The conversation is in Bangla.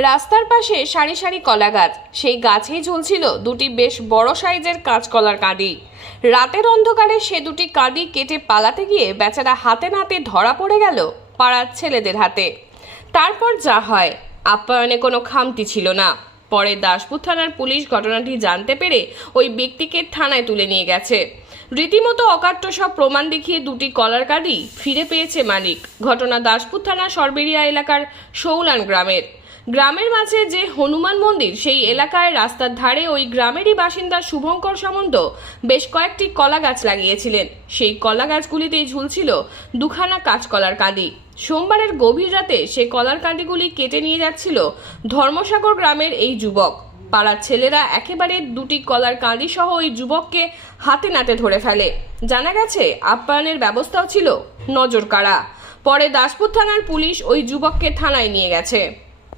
রাস্তার পাশে সারি সারি কলা গাছ, সেই গাছেই ঝুলছিল দুটি বেশ বড় সাইজের কাঁচকলার কাঁদি। রাতের অন্ধকারে সে দুটি কাঁদি কেটে পালাতে গিয়ে বেচারা হাতে নাতে ধরা পড়ে গেল পাড়ার ছেলেদের হাতে। তারপর যা হয়, আপ্যায়নে কোনো খামতি ছিল না। পরে দাসপুর থানার পুলিশ ঘটনাটি জানতে পেরে ওই ব্যক্তিকে থানায় তুলে নিয়ে গেছে। রীতিমতো অকাট্য সব প্রমাণ দেখিয়ে দুটি কলার কাঁদি ফিরে পেয়েছে মালিক। ঘটনা দাসপুর থানার সরবেরিয়া এলাকার শৌলান গ্রামের মাঝে যে হনুমান মন্দির, সেই এলাকায় রাস্তার ধারে ওই গ্রামেরই বাসিন্দা শুভঙ্কর সামন্ত বেশ কয়েকটি কলা গাছ লাগিয়েছিলেন। সেই কলা গাছগুলিতেই ঝুলছিল দুখানা কাঁচকলার কাঁদি। সোমবারের গভীর রাতে সে কলার কাঁদিগুলি কেটে নিয়ে যাচ্ছিল ধর্মসাগর গ্রামের এই যুবক। পাড়ার ছেলেরা একেবারে দুটি কলার কাঁদি সহ ওই যুবককে হাতে নাতে ধরে ফেলে। জানা গেছে আপ্যায়নের ব্যবস্থাও ছিল নজর কাড়া। পরে দাসপুর থানার পুলিশ ওই যুবককে থানায় নিয়ে গেছে।